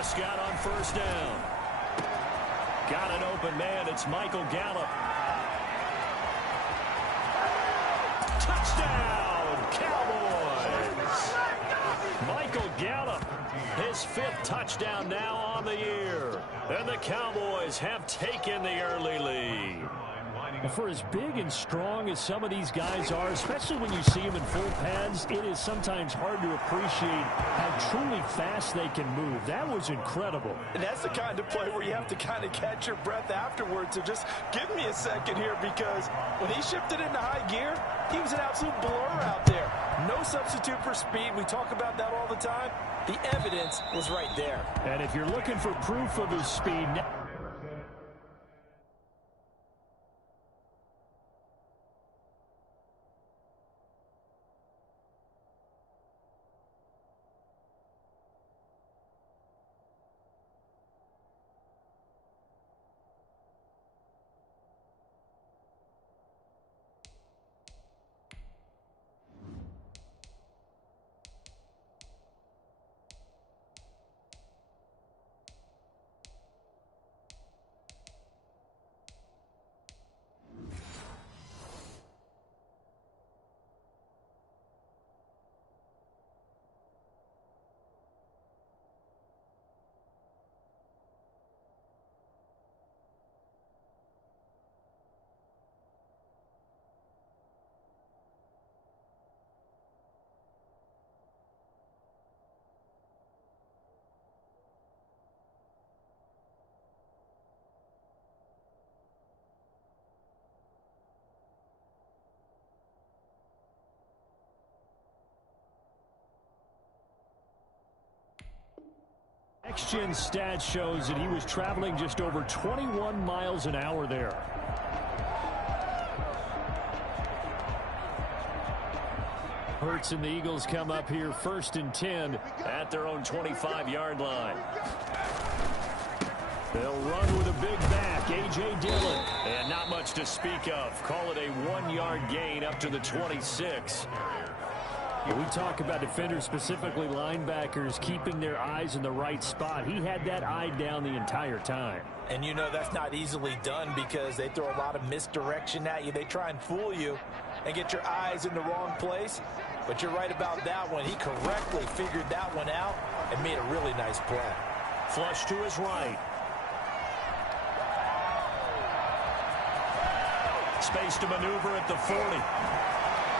Prescott on first down. Got an open man. It's Michael Gallup. Touchdown, Cowboys! Michael Gallup, his 5th touchdown now on the year. And the Cowboys have taken the early lead. For as big and strong as some of these guys are, especially when you see them in full pads, it is sometimes hard to appreciate how truly fast they can move. That was incredible. And that's the kind of play where you have to kind of catch your breath afterwards. So just give me a second here, because when he shifted into high gear, he was an absolute blur out there. No substitute for speed. We talk about that all the time. The evidence was right there. And if you're looking for proof of his speed... Next-gen stats shows that he was traveling just over 21 miles an hour there. Hurts and the Eagles come up here 1st and 10 at their own 25-yard line. They'll run with a big back, A.J. Dillon. And not much to speak of. Call it a 1-yard gain up to the 26. We talk about defenders, specifically linebackers, keeping their eyes in the right spot. He had that eye down the entire time. And you know that's not easily done, because they throw a lot of misdirection at you. They try and fool you and get your eyes in the wrong place. But you're right about that one. He correctly figured that one out and made a really nice play. Flush to his right. Space to maneuver at the 40.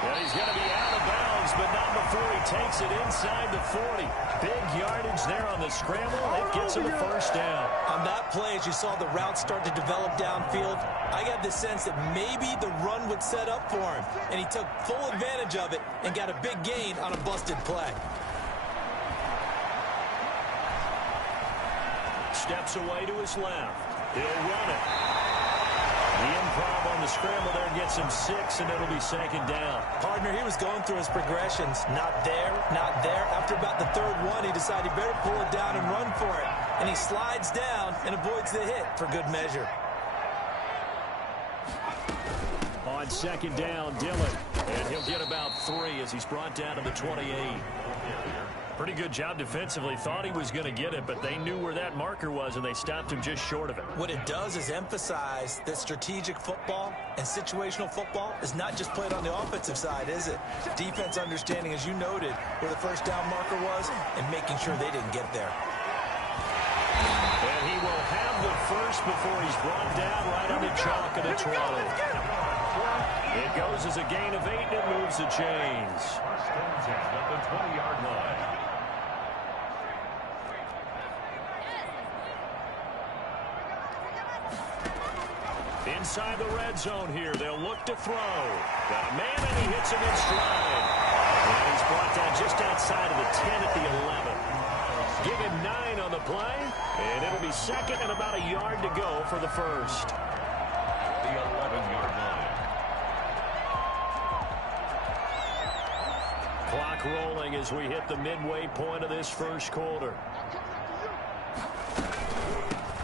And he's going to be out of bounds, but not before he takes it inside the 40. Big yardage there on the scramble. It gets him the first down. On that play, as you saw the route start to develop downfield, I got the sense that maybe the run would set up for him. And he took full advantage of it and got a big gain on a busted play. Steps away to his left. He'll run it. The improv on the scramble there gets him 6, and it'll be 2nd down. Partner, he was going through his progressions. Not there, not there. After about the 3rd one, he decided he better pull it down and run for it. And he slides down and avoids the hit for good measure. On 2nd down, Dillon. And he'll get about 3 as he's brought down to the 28. Pretty good job defensively. Thought he was going to get it, but they knew where that marker was, and they stopped him just short of it. What it does is emphasize that strategic football and situational football is not just played on the offensive side, is it? Defense understanding, as you noted, where the first down marker was and making sure they didn't get there. And he will have the first before he's brought down right on the chalk of the 20. It goes as a gain of 8, and it moves the chains. At the 20-yard line. Inside the red zone here, they'll look to throw. Got a man, and he hits him in stride. And he's brought down just outside of the 10 at the 11. Give him 9 on the play, and it'll be 2nd and about a yard to go for the first. The 11-yard line. Clock rolling as we hit the midway point of this first quarter.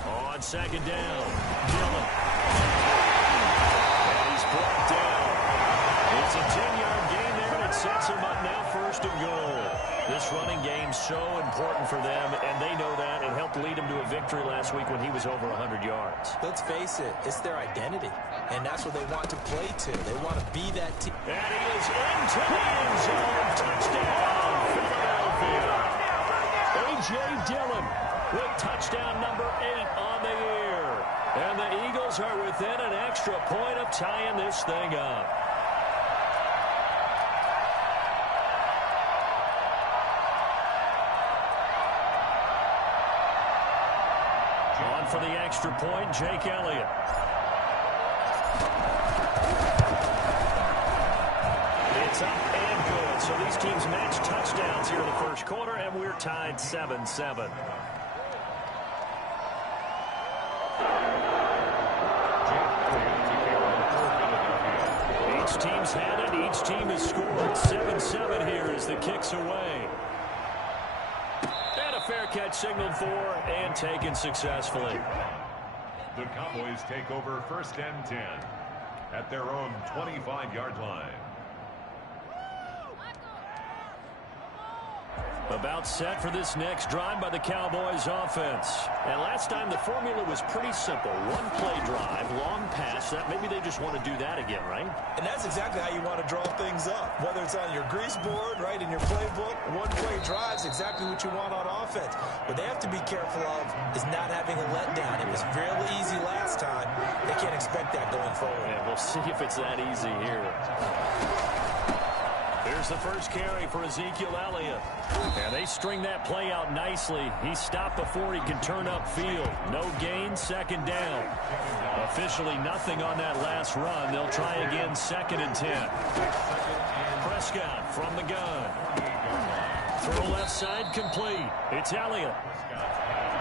On 2nd down, Dillon. And he's brought down. It's a 10-yard gain there, and it sets him up now 1st and goal. This running game's so important for them, and they know that. It helped lead them to a victory last week when he was over 100 yards. Let's face it, it's their identity, and that's what they want to play to. They want to be that team. And he is into the end zone. Touchdown, Philadelphia. A.J. Dillon with touchdown number 8 on the year. And the Eagles are within an extra point of tying this thing up. On for the extra point, Jake Elliott. It's up and good. So these teams match touchdowns here in the first quarter, and we're tied 7-7. Each team's had it. Each team has scored. 7-7 here as the kick's away. And a fair catch signaled for and taken successfully. The Cowboys take over 1st and 10 at their own 25-yard line. About set for this next drive by the Cowboys offense. And last time the formula was pretty simple. One play drive, long pass. Maybe they just want to do that again, right? And that's exactly how you want to draw things up. Whether it's on your grease board, right, in your playbook, one play drive is exactly what you want on offense. What they have to be careful of is not having a letdown. It was really easy last time. They can't expect that going forward. Yeah, we'll see if it's that easy here. Here's the first carry for Ezekiel Elliott. And they string that play out nicely. He stopped before he can turn upfield. No gain, 2nd down. Officially nothing on that last run. They'll try again, 2nd and 10. Prescott from the gun. Throw left side complete. It's Elliott.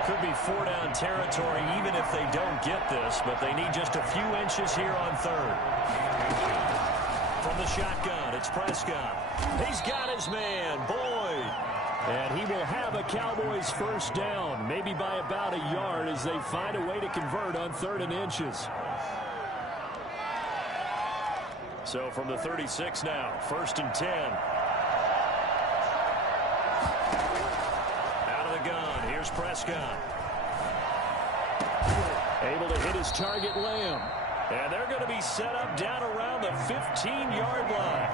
Could be 4-down territory even if they don't get this, but they need just a few inches here on 3rd. From the shotgun, it's Prescott. He's got his man, Boyd. And he will have a Cowboys 1st down, maybe by about a yard as they find a way to convert on 3rd and inches. So from the 36 now, 1st and 10. Out of the gun, here's Prescott. Able to hit his target, Lamb. And they're going to be set up down around the 15-yard line.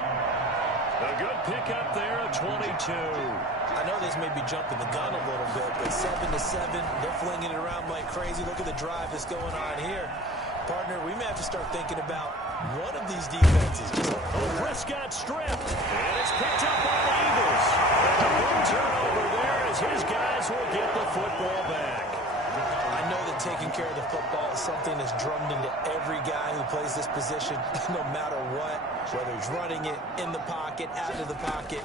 A good pickup there at 22. I know this may be jumping the gun a little bit, but 7-7, they're flinging it around like crazy. Look at the drive that's going on here. Partner, we may have to start thinking about one of these defenses. Prescott stripped. And it's picked up by the Eagles. And a big turnover there as his guys will get the football back. I know that taking care of the football is something that's drummed into every guy who plays this position, no matter what, whether he's running it, in the pocket, out of the pocket.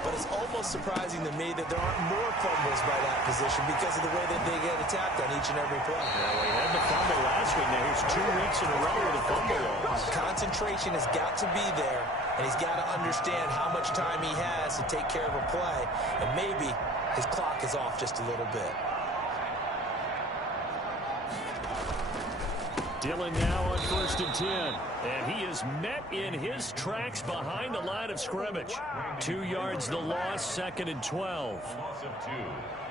But it's almost surprising to me that there aren't more fumbles by that position because of the way that they get attacked on each and every play. Well, he had the fumble last week. Now here's 2 weeks in a row with a fumble loss. Concentration has got to be there, and he's got to understand how much time he has to take care of a play. And maybe his clock is off just a little bit. Dillon now on 1st and 10. And he is met in his tracks behind the line of scrimmage. 2 yards the loss, 2nd and 12. Loss of 2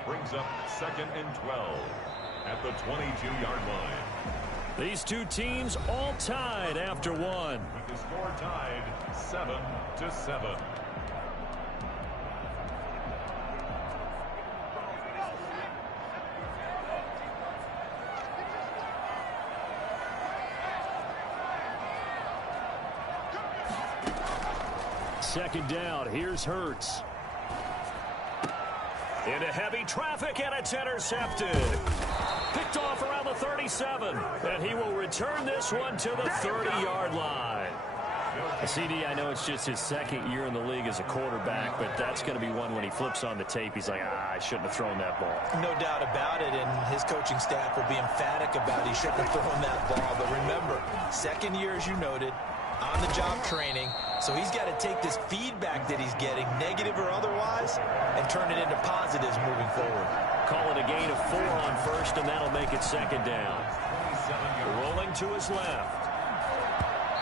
brings up 2nd and 12 at the 22-yard line. These two teams all tied after 1. With the score tied 7-7. Second down, here's Hurts. Into heavy traffic, and it's intercepted. Picked off around the 37, and he will return this one to the 30-yard line. CD, I know it's just his 2nd year in the league as a quarterback, but that's going to be one when he flips on the tape, he's like, I shouldn't have thrown that ball. No doubt about it, and his coaching staff will be emphatic about he shouldn't have thrown that ball. But remember, 2nd year, as you noted, on-the-job training, so he's got to take this feedback that he's getting, negative or otherwise, and turn it into positives moving forward. Call it a gain of 4 on 1st, and that'll make it 2nd down. Rolling to his left.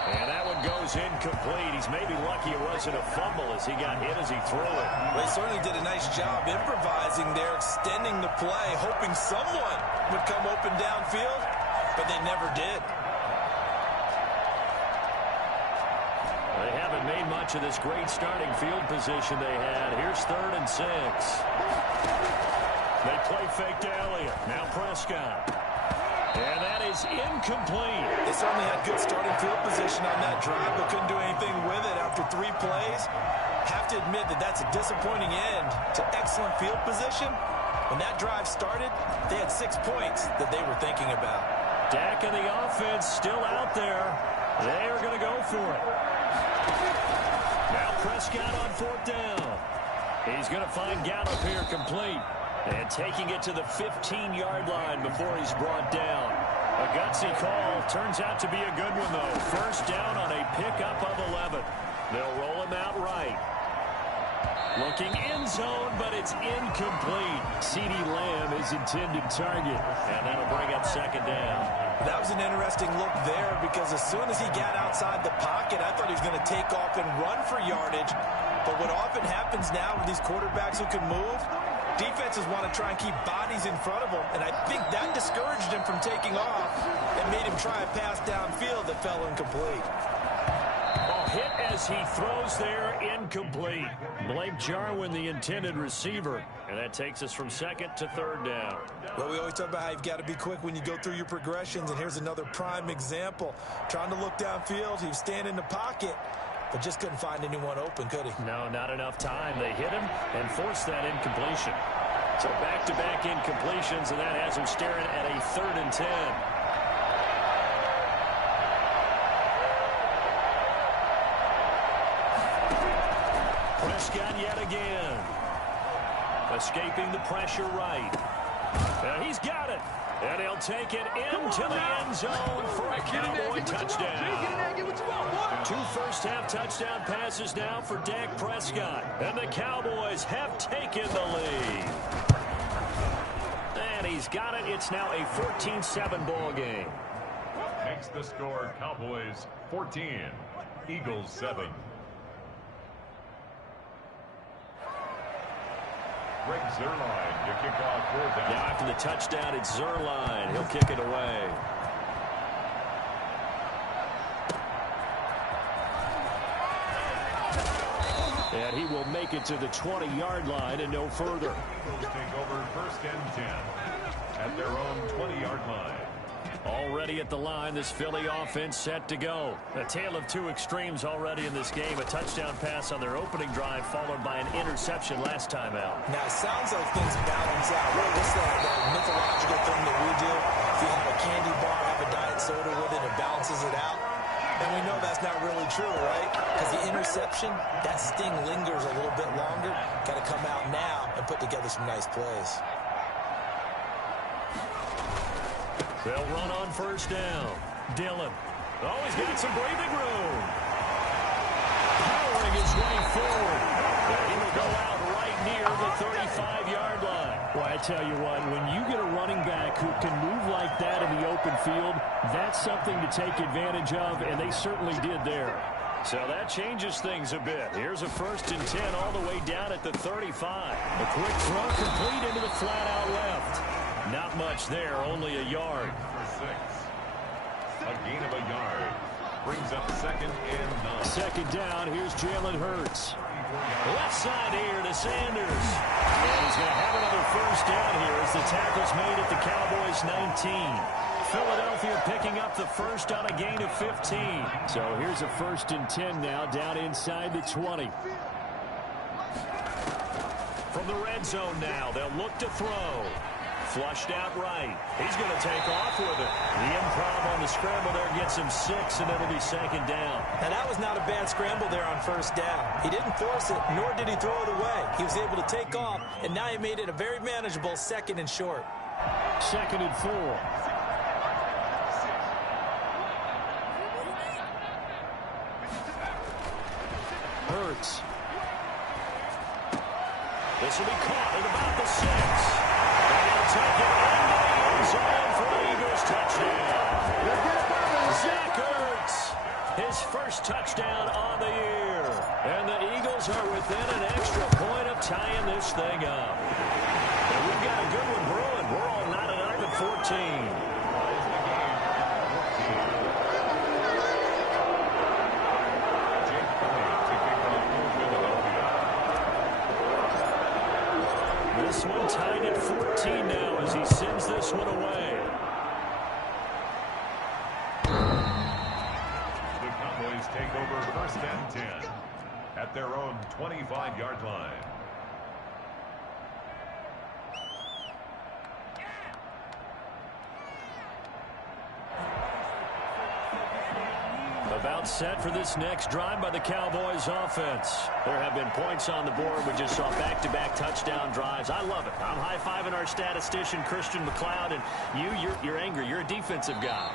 And that one goes incomplete. He's maybe lucky it wasn't a fumble as he got hit as he threw it. They certainly did a nice job improvising there, extending the play, hoping someone would come open downfield, but they never did. They haven't made much of this great starting field position they had. Here's 3rd and 6. They play fake to Elliott. Now Prescott. And that is incomplete. They certainly had good starting field position on that drive, but couldn't do anything with it after 3 plays. Have to admit that that's a disappointing end to excellent field position. When that drive started, they had 6 points that they were thinking about. Dak and the offense still out there. They are going to go for it. Now Prescott on 4th down. He's going to find Gallup here complete. And taking it to the 15-yard line before he's brought down. A gutsy call. Turns out to be a good one, though. 1st down on a pickup of 11. They'll roll him out right. Looking end zone, but it's incomplete. CeeDee Lamb is intended target. And that'll bring up 2nd down. That was an interesting look there because as soon as he got outside the pocket, I thought he was going to take off and run for yardage. But what often happens now with these quarterbacks who can move, defenses want to try and keep bodies in front of them, and I think that discouraged him from taking off and made him try a pass downfield that fell incomplete. Hit as he throws there, incomplete. Blake Jarwin, the intended receiver. And that takes us from 2nd to 3rd down. Well, we always talk about how you've got to be quick when you go through your progressions, and here's another prime example. Trying to look downfield, he was standing in the pocket, but just couldn't find anyone open, could he? No, not enough time. They hit him and forced that incompletion. So back-to-back incompletions, and that has him staring at a 3rd and 10. Prescott yet again. Escaping the pressure right. And he's got it. And he'll take it into the end zone for a Cowboy touchdown. 2 first-half touchdown passes now for Dak Prescott. And the Cowboys have taken the lead. And he's got it. It's now a 14-7 ball game. Makes the score Cowboys 14, Eagles 7. Greg Zuerlein to kick off 4th down. Now after the touchdown, it's Zuerlein. He'll kick it away. And he will make it to the 20-yard line and no further. Eagles take over 1st and 10 at their own 20-yard line. Already at the line, this Philly offense set to go. A tale of 2 extremes already in this game. A touchdown pass on their opening drive, followed by an interception last time out. Now, it sounds like things balance out. Really, this is that mythological thing that we do. If you have a candy bar, have a diet soda with it, it balances it out. And we know that's not really true, right? Because the interception, that sting lingers a little bit longer. Got to come out now and put together some nice plays. They'll run on 1st down. Dillon. Oh, he's got some breathing room. Powering his way forward. He will go out right near the 35-yard line. Well, I tell you what, when you get a running back who can move like that in the open field, that's something to take advantage of, and they certainly did there. So that changes things a bit. Here's a 1st and 10 all the way down at the 35. A quick throw complete into the flat-out left. Not much there, only a yard. For 6. A gain of a yard. Brings up 2nd and 9. 2nd down, here's Jalen Hurts. Left side here to Sanders. And he's going to have another 1st down here as the tackle's made at the Cowboys' 19. Philadelphia picking up the 1st on a gain of 15. So here's a 1st and 10 now down inside the 20. From the red zone now, they'll look to throw. Flushed out right. He's going to take off with it. The improv on the scramble there gets him 6, and it'll be 2nd down. Now, that was not a bad scramble there on 1st down. He didn't force it, nor did he throw it away. He was able to take off, and now he made it a very manageable 2nd and short. 2nd and 4. Hurts. This will be caught at about the 6. And he'll take it into the end zone for an Eagles touchdown. Zach Ertz his first touchdown on the year. And the Eagles are within an extra point of tying this thing up. And we've got a good one brewing. We're all knotted up at 14. This one tied at 14 now as he sends this one away. The Cowboys take over first and 10 at their own 25-yard line. About set for this next drive by the Cowboys offense. There have been points on the board. We just saw back-to-back touchdown drives. I love it. I'm high-fiving our statistician, Christian McLeod, and you're angry. You're a defensive guy.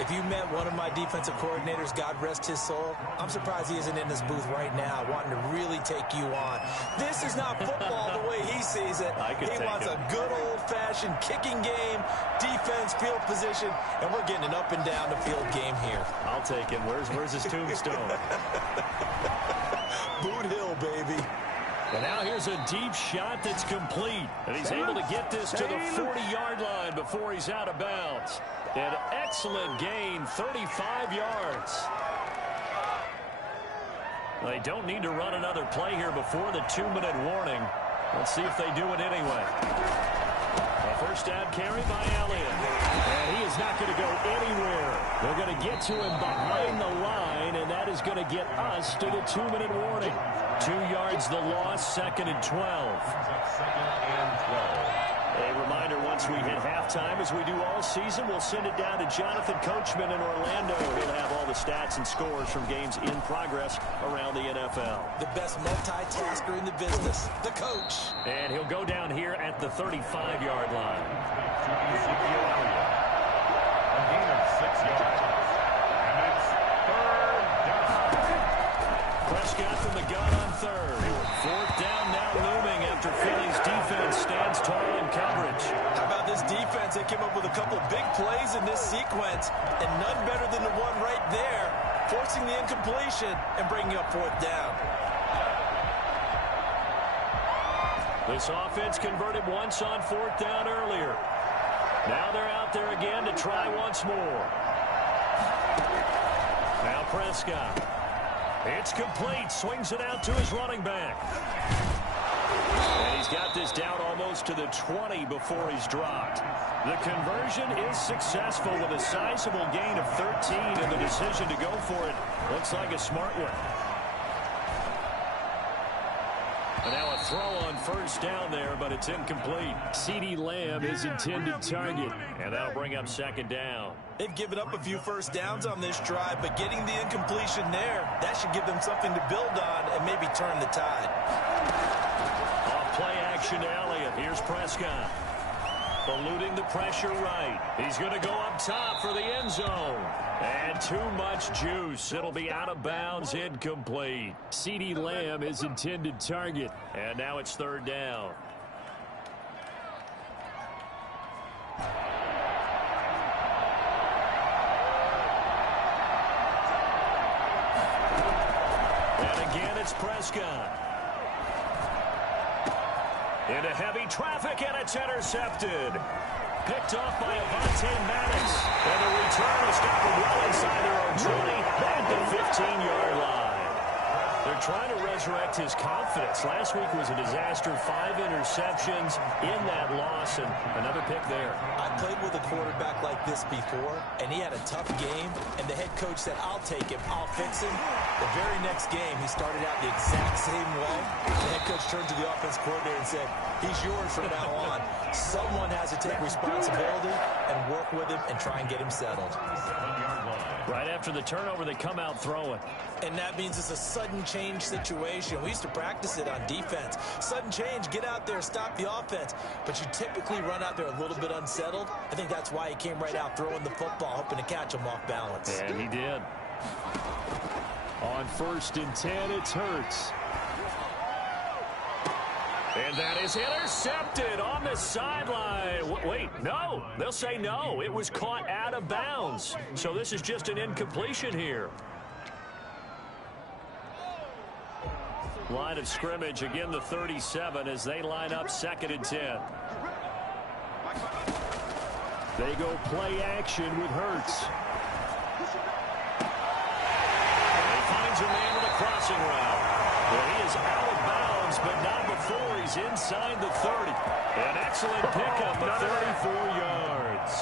If you met one of my defensive coordinators, God rest his soul, I'm surprised he isn't in this booth right now wanting to really take you on. This is not football the way he sees it. He wants a good old-fashioned kicking game, defense, field position, and we're getting an up-and-down-the-field game here. I'll take him. Where's his tombstone? Boot Hill, baby. And now here's a deep shot that's complete. And he's able to get this to the 40-yard line before he's out of bounds. An excellent gain, 35 yards. They don't need to run another play here before the 2-minute warning. Let's see if they do it anyway. A first down carry by Elliott. And he is not going to go anywhere. They're going to get to him behind the line, and that is going to get us to the 2-minute warning. 2 yards the loss, 2nd and 12. Second and 12. A reminder, once we hit halftime, as we do all season, we'll send it down to Jonathan Coachman in Orlando. He'll have all the stats and scores from games in progress around the NFL. The best multitasker in the business, the coach. And he'll go down here at the 35-yard line. A gain of 6 yards. And it's third down. Prescott from the gun on third. 4th down now looming after Philly's defense stands tall in coverage. How about this defense? They came up with a couple of big plays in this sequence, and none better than the one right there, forcing the incompletion and bringing up 4th down. This offense converted once on 4th down earlier. Now they're out there again to try once more. Now Prescott. It's complete. Swings it out to his running back. And he's got this down almost to the 20 before he's dropped. The conversion is successful with a sizable gain of 13, and the decision to go for it looks like a smart one. And now a throw on first down there, but it's incomplete. CeeDee Lamb, his intended target, and that'll bring up 2nd down. They've given up a few first downs on this drive, but getting the incompletion there, that should give them something to build on and maybe turn the tide. Off play action to Elliott. Here's Prescott. Eluding the pressure right. He's going to go up top for the end zone. And too much juice. It'll be out of bounds, incomplete. CeeDee Lamb, his intended target. And now it's 3rd down. And again, it's Prescott. Into heavy traffic, and it's intercepted. Picked off by Avonte Maddox. And the return is stopped well inside their own 20 at the 15-yard line. They're trying to resurrect his confidence. Last week was a disaster. 5 interceptions in that loss, and another pick there. I played with a quarterback like this before, and he had a tough game, and the head coach said, I'll take him, I'll fix him. The very next game, he started out the exact same way. The head coach turned to the offense coordinator and said, he's yours from now on. Someone has to take responsibility and work with him and try and get him settled. Right after the turnover, they come out throwing. And that means it's a sudden change situation. We used to practice it on defense. Sudden change, get out there, stop the offense. But you typically run out there a little bit unsettled. I think that's why he came right out throwing the football, hoping to catch him off balance. And he did. On 1st and 10, it's Hurts. And that is intercepted on the sideline. Wait, no. They'll say no. It was caught out of bounds. So this is just an incompletion here. Line of scrimmage, again the 37 as they line up 2nd and 10. They go play action with Hurts. And he finds a man with a crossing route. Well, he is out of bounds, but not before he's inside the 30. An excellent pickup of 34 yards.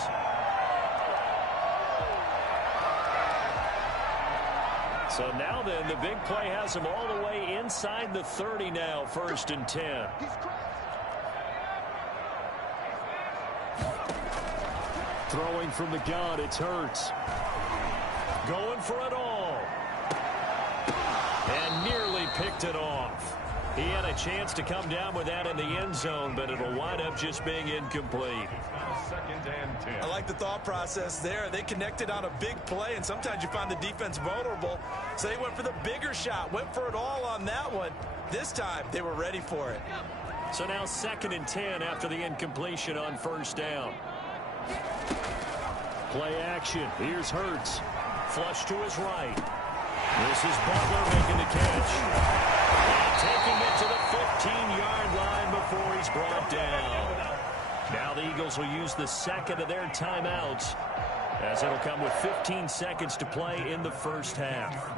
So now then, the big play has him all the way inside the 30 now, 1st and 10. Throwing from the gun, it's Hurts. Going for it all. And nearly picked it off. He had a chance to come down with that in the end zone, but it'll wind up just being incomplete. 2nd and 10. I like the thought process there. They connected on a big play, and sometimes you find the defense vulnerable. So they went for the bigger shot, went for it all on that one. This time, they were ready for it. So now 2nd and 10 after the incompletion on 1st down. Play action. Here's Hurts. Flush to his right. This is Butler making the catch. And taking it to the 15-yard line before he's brought down. Now the Eagles will use the 2nd of their timeouts, as it'll come with 15 seconds to play in the 1st half.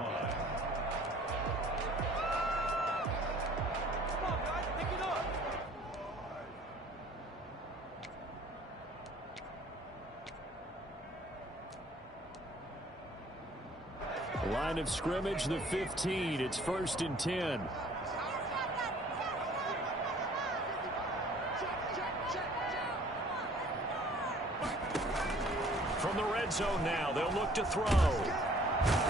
Line of scrimmage, the 15. It's 1st and 10. From the red zone now, they'll look to throw.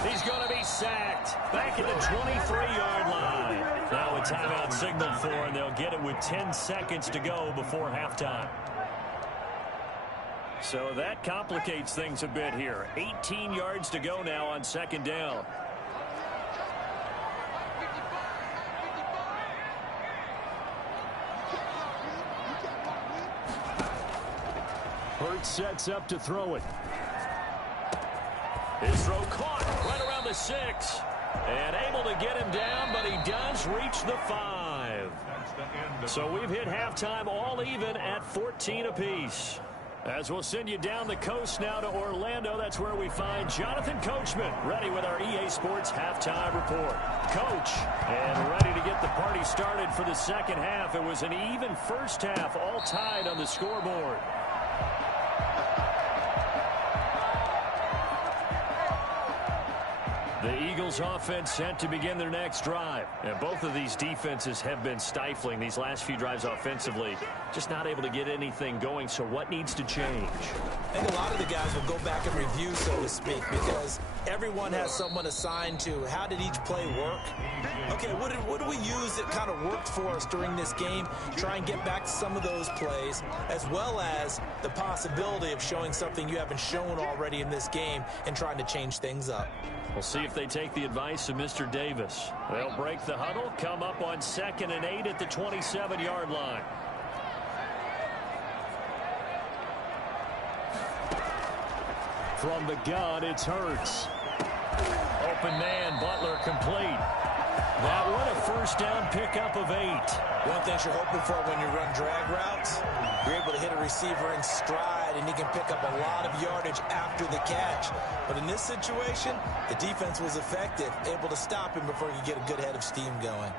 He's going to be sacked back at the 23-yard line. Now a timeout signaled for, and they'll get it with 10 seconds to go before halftime. So that complicates things a bit here. 18 yards to go now on 2nd down. Hurts sets up to throw it. His throw caught right around the 6. And able to get him down, but he does reach the 5. So we've hit halftime all even at 14 apiece. As we'll send you down the coast now to Orlando, that's where we find Jonathan Coachman, ready with our EA Sports halftime report. Coach, and ready to get the party started for the 2nd half. It was an even 1st half, all tied on the scoreboard. The Eagles offense set to begin their next drive. And both of these defenses have been stifling these last few drives offensively. Just not able to get anything going. So what needs to change? I think a lot of the guys will go back and review, so to speak, because everyone has someone assigned to how did each play work. Okay, what do we use that kind of worked for us during this game? Try and get back to some of those plays, as well as the possibility of showing something you haven't shown already in this game and trying to change things up. We'll see if they take the advice of Mr. Davis. They'll break the huddle, come up on 2nd and 8 at the 27-yard line. From the gun, it's Hurts. Open man, Butler complete. That one a 1st down pickup of 8. One thing you're hoping for when you run drag routes, you're able to hit a receiver in stride, and he can pick up a lot of yardage after the catch. But in this situation, the defense was effective, able to stop him before he could get a good head of steam going.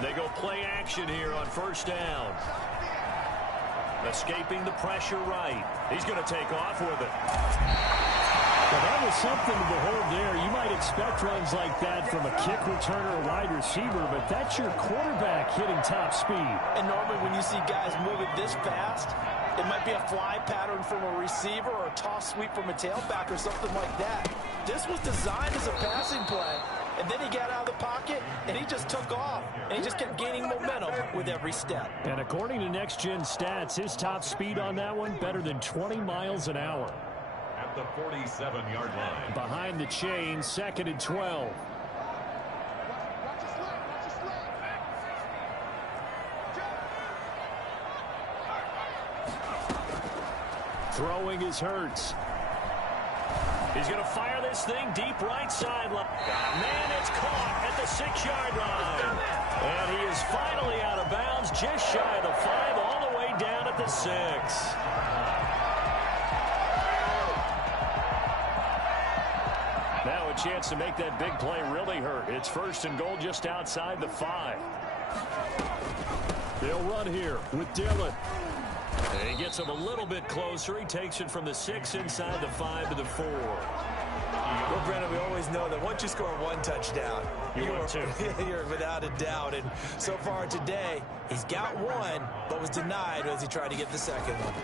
They go play action here on 1st down. Escaping the pressure right. He's going to take off with it. Well, that was something to behold there. You might expect runs like that from a kick returner or wide receiver, but that's your quarterback hitting top speed. And normally when you see guys moving this fast, it might be a fly pattern from a receiver or a toss sweep from a tailback or something like that. This was designed as a passing play, and then he got out of the pocket, and he just took off, and he just kept gaining momentum with every step. And according to Next Gen Stats, his top speed on that one, better than 20 miles an hour. At the 47-yard line. Behind the chain, 2nd and 12. Throwing is Hurts. He's going to fire this thing deep right sideline. Man, it's caught at the 6-yard line. And he is finally out of bounds, just shy of the 5, all the way down at the 6. Now a chance to make that big play really hurt. It's 1st and goal just outside the 5. They'll run here with Dillon. And he gets him a little bit closer. He takes it from the 6 inside the 5 to the 4. Well, Brennan, we always know that once you score one touchdown, you're without a doubt. And so far today, he's got one, but was denied as he tried to get the second one.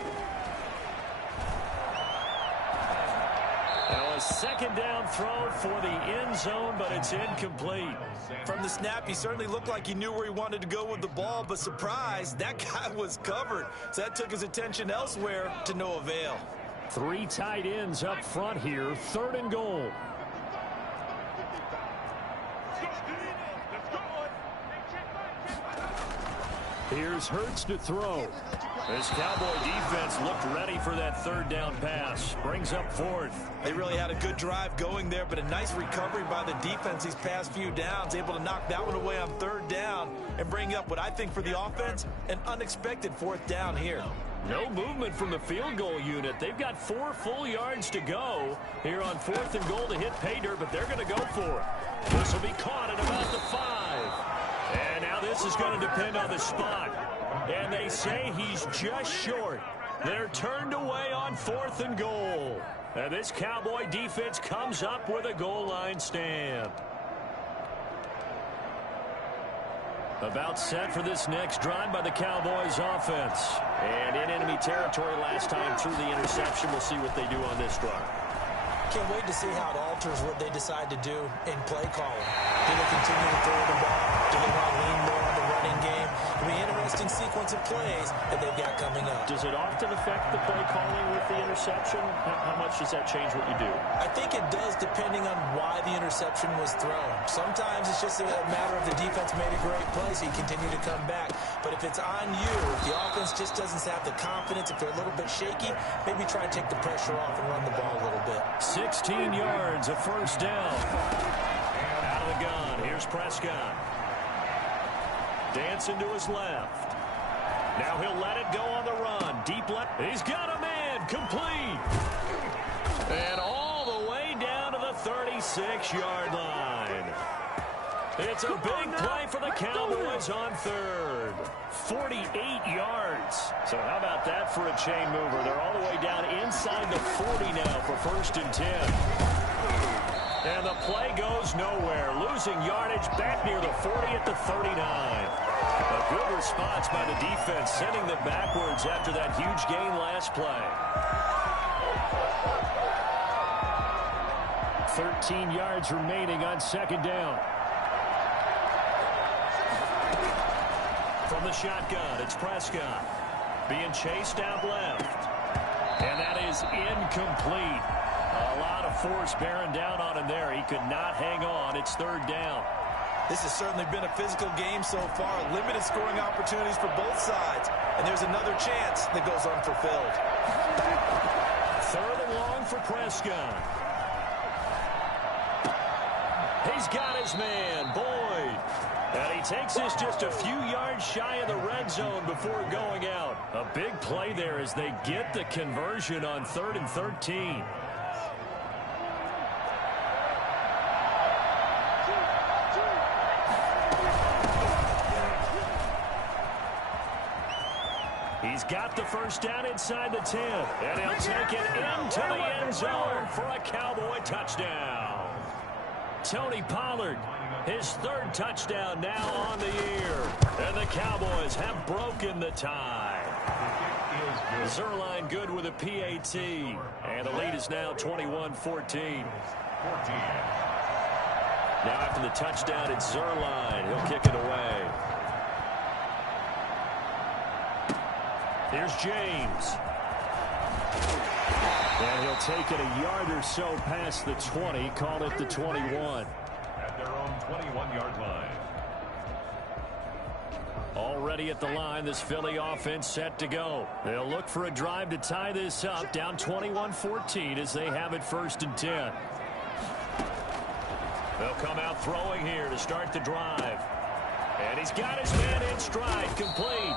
Now a 2nd down throw for the end zone, but it's incomplete. From the snap, he certainly looked like he knew where he wanted to go with the ball, but surprise, that guy was covered. So that took his attention elsewhere to no avail. 3 tight ends up front here, 3rd and goal. Here's Hurts to throw. This Cowboy defense looked ready for that 3rd down pass. Brings up 4th. They really had a good drive going there, but a nice recovery by the defense these past few downs, able to knock that one away on 3rd down and bring up what I think for the offense, an unexpected 4th down here. No movement from the field goal unit. They've got 4 full yards to go here on 4th and goal to hit pay dirt, but they're going to go for it. This will be caught at about the 5. And now this is going to depend on the spot. And they say he's just short. They're turned away on 4th and goal. And this Cowboy defense comes up with a goal line stand. About set for this next drive by the Cowboys offense. And in enemy territory last time through the interception. We'll see what they do on this drive. Can't wait to see how it alters what they decide to do in play calling. Do they continue to throw the ball? Do they want to lean more on the running game? It'll be an interesting sequence of plays that they've got coming up. Does it often affect the play calling with the interception? How much does that change what you do? I think it does, depending on why the interception was thrown. Sometimes it's just a matter of the defense made a great play, so you continue to come back. But if it's on you, if the offense just doesn't have the confidence, if they're a little bit shaky, maybe try and take the pressure off and run the ball a little bit. 16 yards, a 1st down. Out of the gun, here's Prescott. Dancing to his left. Now he'll let it go on the run. Deep left. He's got a man. Complete. And all the way down to the 36-yard line. It's a big play for the Cowboys on 3rd. 48 yards. So how about that for a chain mover? They're all the way down inside the 40 now for 1st and 10. And the play goes nowhere. Losing yardage back near the 40 at the 39. A good response by the defense, sending them backwards after that huge gain last play. 13 yards remaining on 2nd down. From the shotgun, it's Prescott. Being chased out left. And that is incomplete. A lot of force bearing down on him there. He could not hang on. It's 3rd down. This has certainly been a physical game so far. Limited scoring opportunities for both sides. And there's another chance that goes unfulfilled. 3rd and long for Prescott. He's got his man, Boyd. And he takes this just a few yards shy of the red zone before going out. A big play there as they get the conversion on 3rd and 13. He's got the 1st down inside the 10. And he'll take it into the end zone for a Cowboy touchdown. Tony Pollard, his 3rd touchdown now on the year. And the Cowboys have broken the tie. Zerline good with a PAT. And the lead is now 21-14. Now after the touchdown, it's Zerline. He'll kick it away. Here's James. And he'll take it a yard or so past the 20, call it the 21. At their own 21-yard line. Already at the line, this Philly offense set to go. They'll look for a drive to tie this up, down 21-14 as they have it 1st and 10. They'll come out throwing here to start the drive. And he's got his man in stride, complete.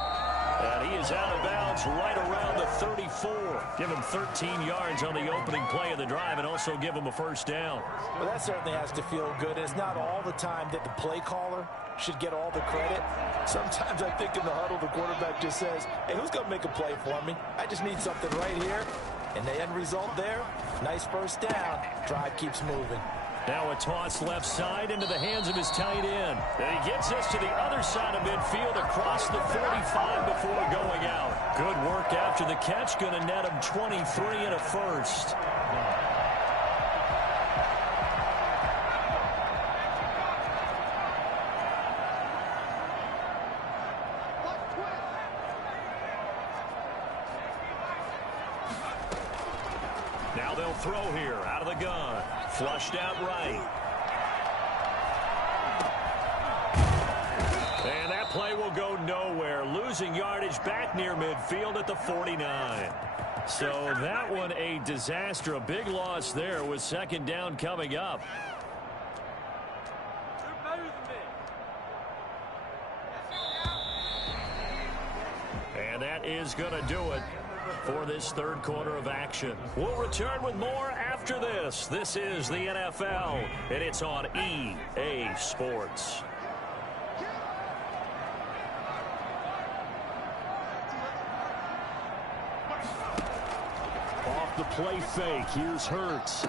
And he is out of bounds right around the 34. Give him 13 yards on the opening play of the drive and also give him a 1st down. Well, that certainly has to feel good. It's not all the time that the play caller should get all the credit. Sometimes I think in the huddle, the quarterback just says, hey, who's going to make a play for me? I just need something right here. And the end result there, nice 1st down. Drive keeps moving. Now a toss left side into the hands of his tight end. And he gets us to the other side of midfield across the 45 before going out. Good work after the catch. Going to net him 23 and a 1st. Now they'll throw here out of the gun. Flushed out right. And that play will go nowhere. Losing yardage back near midfield at the 49. So that one a disaster. A big loss there with 2nd down coming up. And that is going to do it for this 3rd quarter of action. We'll return with more after this. This is the NFL, and it's on EA Sports. Off the play fake, here's Hurts.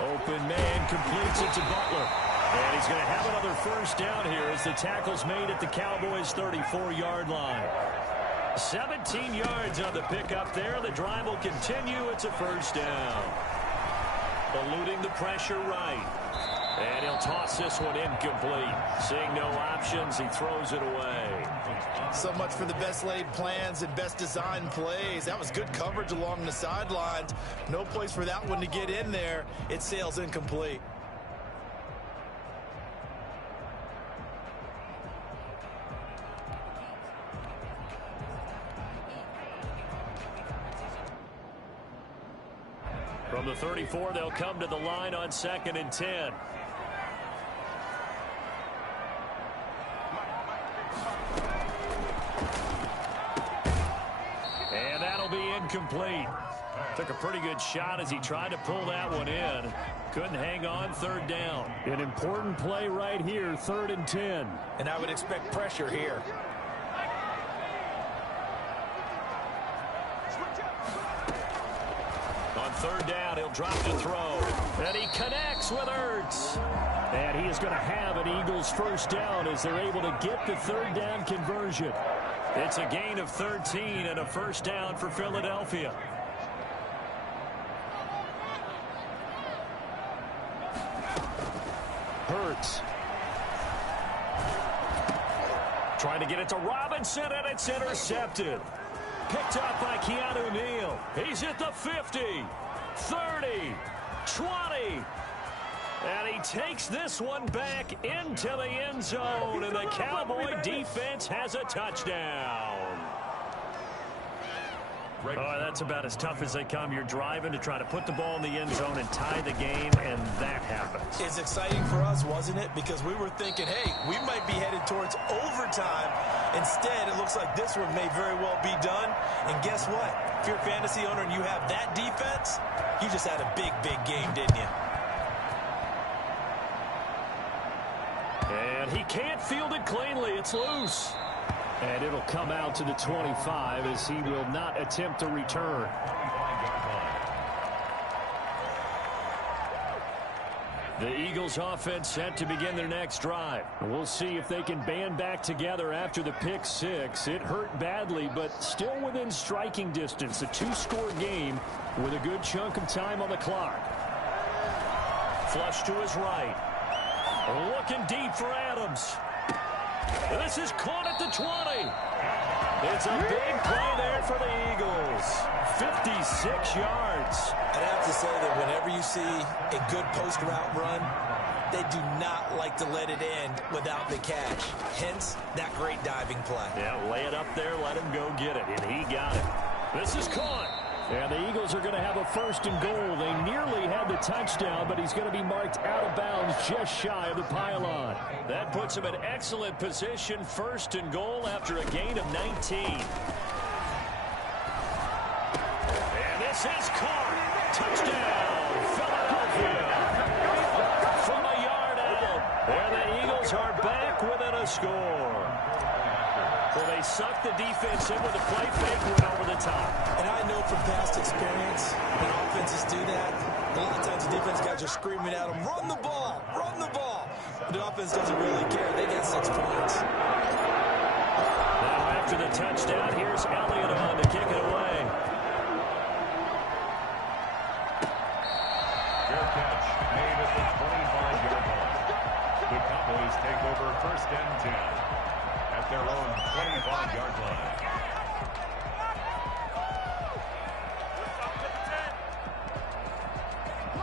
Open man completes it to Butler. And he's going to have another 1st down here as the tackle's made at the Cowboys' 34-yard line. 17 yards on the pickup there. The drive will continue. It's a 1st down. Eluding the pressure right. And he'll toss this one incomplete. Seeing no options, he throws it away. So much for the best laid plans and best designed plays. That was good coverage along the sidelines. No place for that one to get in there. It sails incomplete. From the 34, they'll come to the line on 2nd and 10. And that'll be incomplete. Took a pretty good shot as he tried to pull that one in. Couldn't hang on, 3rd down. An important play right here, 3rd and 10. And I would expect pressure here. On 3rd down, he'll drop to throw. And he connects with Hurts. And he is going to have an Eagles 1st down as they're able to get the 3rd down conversion. It's a gain of 13 and a 1st down for Philadelphia. Hurts. Trying to get it to Robinson, and it's intercepted. Picked up by Keanu Neal. He's at the 50, 30, 20. And he takes this one back into the end zone, and the Cowboy defense has a touchdown. Oh, that's about as tough as they come. You're driving to try to put the ball in the end zone and tie the game, and that happens. It's exciting for us, wasn't it? Because we were thinking, hey, we might be headed towards overtime. Instead, it looks like this one may very well be done. And guess what? If you're a fantasy owner and you have that defense, you just had a big, big game, didn't you? And he can't field it cleanly. It's loose. And it'll come out to the 25 as he will not attempt to return. The Eagles offense set to begin their next drive. We'll see if they can band back together after the pick six. It hurt badly, but still within striking distance. A two-score game with a good chunk of time on the clock. Flush to his right. Looking deep for Adams. This is caught at the 20. It's a big play there for the Eagles. 56 yards. I'd have to say that whenever you see a good post route run, they do not like to let it end without the catch. Hence, that great diving play. Yeah, lay it up there, let him go get it, and he got it. This is caught. And the Eagles are going to have a 1st and goal. They nearly had the touchdown, but he's going to be marked out of bounds just shy of the pylon. That puts him in excellent position, 1st and goal after a gain of 19. And this is caught. Touchdown, Philadelphia. From a yard out. And the Eagles are back within a score. Well, they sucked the defense in with a play fake, went over the top. And I know from past experience, when offenses do that, a lot of times the defense guys are screaming at them, run the ball, run the ball. But the offense doesn't really care. They got 6 points. Now after the touchdown, here's Elliott on to kick it away. Fair catch made at the 25-yard line. The Cowboys take over 1st and 10 at their own 25-yard line.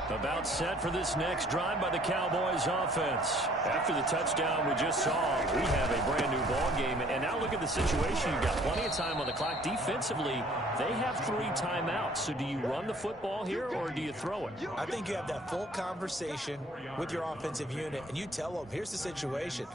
About set for this next drive by the Cowboys offense. After the touchdown we just saw, we have a brand new ball game. And now look at the situation. You've got plenty of time on the clock. Defensively, they have 3 timeouts. So do you run the football here or do you throw it? I think you have that full conversation with your offensive unit, and you tell them, here's the situation.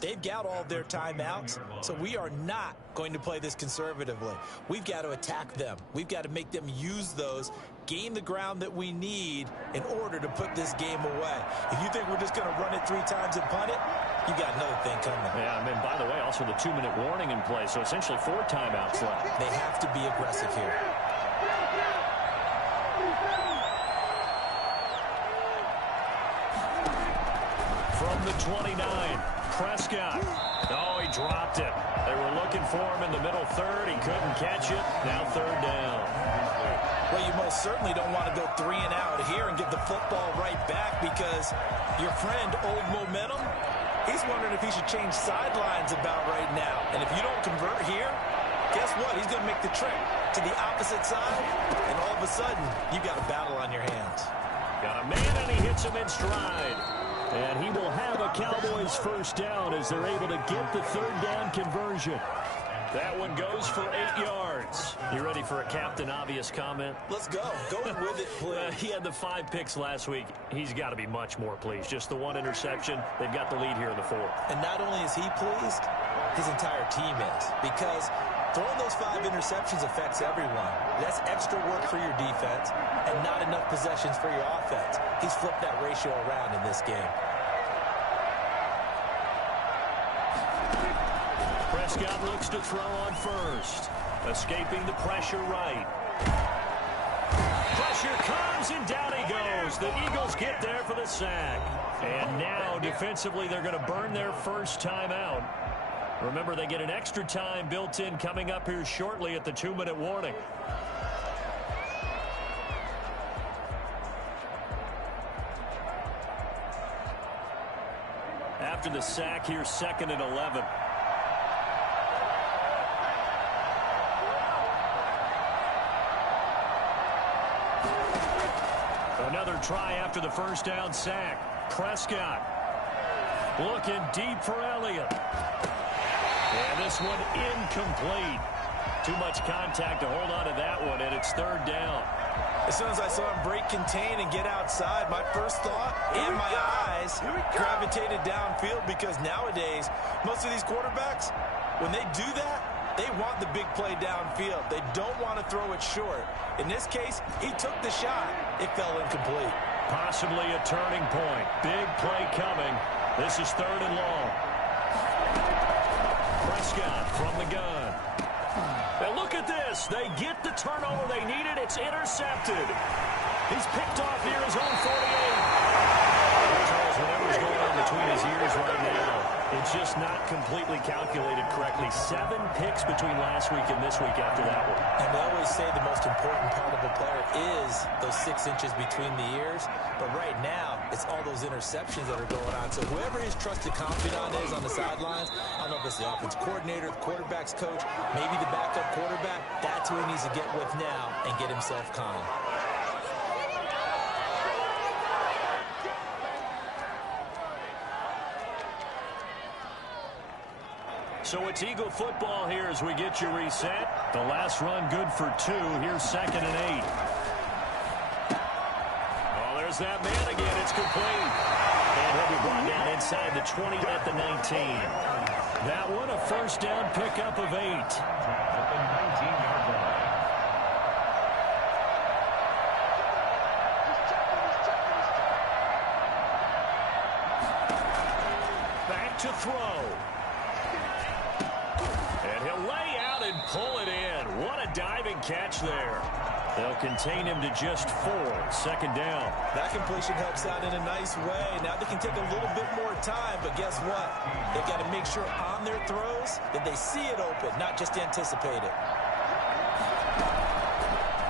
They've got all their timeouts, so we are not going to play this conservatively. We've got to attack them. We've got to make them use those, gain the ground that we need in order to put this game away. If you think we're just going to run it 3 times and punt it, you got another thing coming. Yeah, I mean, by the way, also the 2-minute warning in play, so essentially 4 timeouts left. They have to be aggressive here. From the 29, Prescott. Oh, he dropped it. They were looking for him in the middle third. He couldn't catch it. Now 3rd down. Well, you most certainly don't want to go 3 and out here and get the football right back, because your friend, Old Momentum, he's wondering if he should change sidelines about right now. And if you don't convert here, guess what? He's going to make the trip to the opposite side, and all of a sudden, you got a battle on your hands. Got a man, and he hits him in stride. And he will have a Cowboys 1st down as they're able to get the 3rd down conversion. That one goes for 8 yards. You ready for a Captain Obvious comment? Let's go. Go with it, please. He had the 5 picks last week. He's got to be much more pleased. Just the 1 interception. They've got the lead here in the 4th. And not only is he pleased, his entire team is. Because throwing those 5 interceptions affects everyone. That's extra work for your defense and not enough possessions for your offense. He's flipped that ratio around in this game. Prescott looks to throw on first. Escaping the pressure right. Pressure comes, and down he goes. The Eagles get there for the sack. And now, defensively, they're going to burn their 1st timeout. Remember, they get an extra time built in coming up here shortly at the 2-minute warning. After the sack, here's 2nd and 11. Another try after the 1st down sack. Prescott looking deep for Elliott. And this one incomplete. Too much contact to hold on to that one, and it's 3rd down. As soon as I saw him break contain and get outside, my first thought and my eyes gravitated downfield, because nowadays, most of these quarterbacks, when they do that, they want the big play downfield. They don't want to throw it short. In this case, he took the shot. It fell incomplete. Possibly a turning point. Big play coming. This is 3rd and long. Prescott from the gun. And look at this. They get the turnover they needed. It's intercepted. He's picked off near his own 48. Charles, whatever's going on between his ears right now, it's just not completely calculated correctly. 7 picks between last week and this week after that one. And they always say the most important part of a player is those 6 inches between the ears. But right now, it's all those interceptions that are going on. So whoever his trusted confidant is on the sidelines, I don't know if it's the offense coordinator, the quarterback's coach, maybe the backup quarterback, that's who he needs to get with now and get himself calm. So it's Eagle football here as we get you reset. The last run good for 2. Here's 2nd and 8. Oh, there's that man again. It's complete. And he'll be brought down inside the 20 at the 19. That one a first down pickup of 8. At the 19-yard line. Back to throw. And he'll lay out and pull it in. What a diving catch there. They'll contain him to just 4. 2nd down. That completion helps out in a nice way. Now they can take a little bit more time, but guess what? They've got to make sure on their throws that they see it open, not just anticipate it.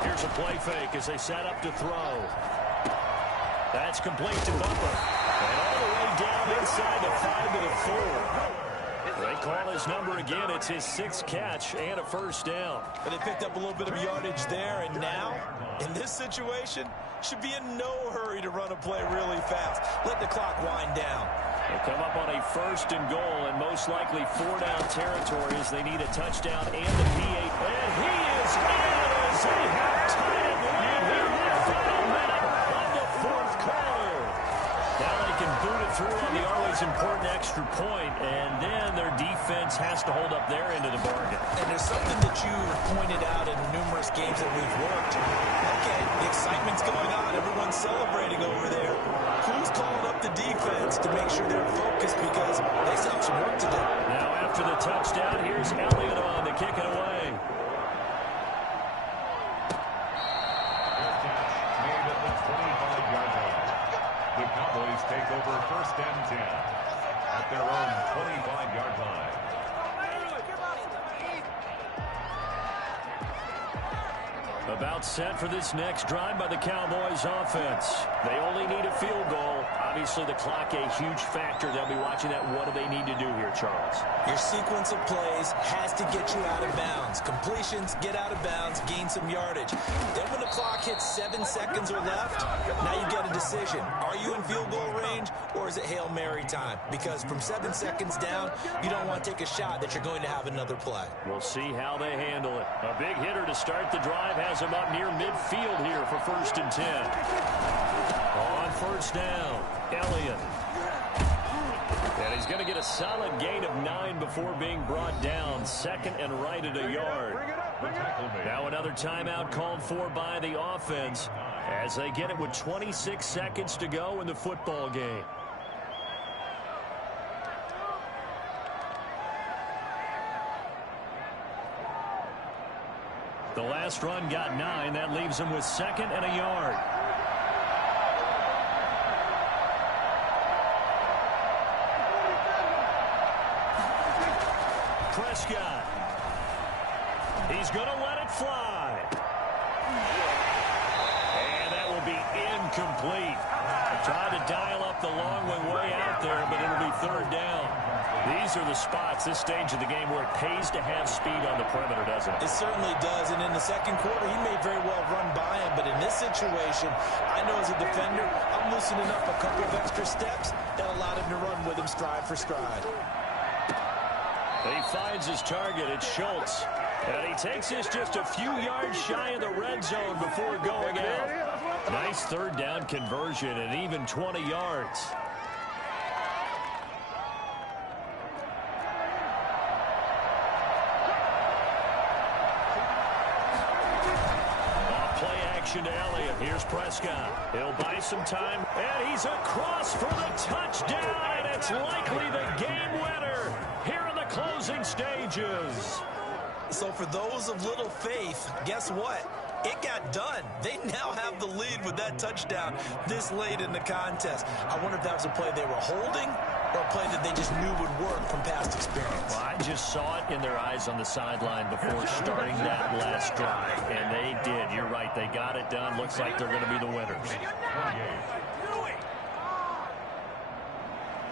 Here's a play fake as they set up to throw. That's complete to Butler. And all the way down inside the 5 to the 4. They call his number again. It's his 6th catch and a first down. But they picked up a little bit of yardage there, and now, in this situation, should be in no hurry to run a play really fast. Let the clock wind down. They'll come up on a 1st and goal, and most likely 4-down territory as they need a touchdown and the P8. And he is in as they have tied it right here in the final minute of the 4th quarter. Now they can boot it through on the always important extra point, and then their defense has to hold up their end of the bargain. And there's something that you pointed out in numerous games that we've worked. Okay, the excitement's going on. Everyone's celebrating over there. Who's calling up the defense to make sure they're focused because they still have some work to do? Now after the touchdown, here's Elliott on to kick it away. Made at the 25-yard line. The Cowboys take over 1st and 10 at their own 25-yard line. About set for this next drive by the Cowboys offense. They only need a field goal. Obviously, the clock a huge factor. They'll be watching that. What do they need to do here, Charles? Your sequence of plays has to get you out of bounds. Completions, get out of bounds, gain some yardage. Then when the clock hits 7 seconds or left, now you get a decision. Are you in field goal range or is it Hail Mary time? Because from 7 seconds down, you don't want to take a shot that you're going to have another play. We'll see how they handle it. A big hitter to start the drive has him up near midfield here for 1st and 10. On 1st down, Elliott. And he's going to get a solid gain of 9 before being brought down. 2nd and right at a yard. Now another timeout called for by the offense as they get it with 26 seconds to go in the football game. The last run got 9. That leaves him with 2nd and a yard. Prescott. He's going to let it fly. And that will be incomplete. Tried to dial up the long way out there, but it'll be 3rd down. These are the spots, this stage of the game, where it pays to have speed on the perimeter, doesn't it? It certainly does, and in the 2nd quarter, he may very well run by him, but in this situation, I know as a defender, I'm loosening up a couple of extra steps that allowed him to run with him stride for stride. He finds his target. It's Schultz. And he takes this just a few yards shy of the red zone before going out. Nice 3rd down conversion and even 20 yards. Play action to Elliott. Here's Prescott. He'll buy some time, and he's across for the touchdown, and it's likely the game winner here in the closing stages. So for those of little faith, guess what? It got done. They now have the lead with that touchdown this late in the contest. I wonder if that was a play they were holding or a play that they just knew would work from past experience. Well, I just saw it in their eyes on the sideline before starting that last drive, and they did. You're right. They got it done. Looks like they're going to be the winners.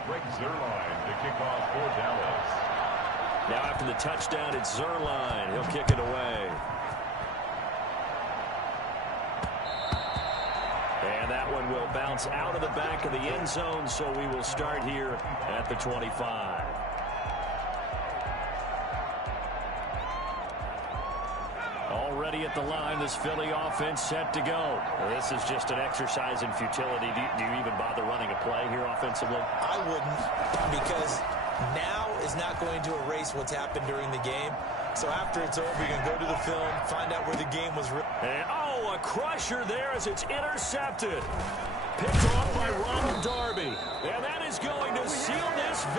Greg Zuerlein to kick off for Dallas. Now after the touchdown, it's Zuerlein. He'll kick it away. And that one will bounce out of the back of the end zone, so we will start here at the 25. ready at the line. This Philly offense set to go. Well, this is just an exercise in futility. Do you even bother running a play here offensively? I wouldn't, because now is not going to erase what's happened during the game. So after it's over, you can go to the film, find out where the game was. And, a crusher there as it's intercepted. Picked off by Ronald Darby. And that is going to seal this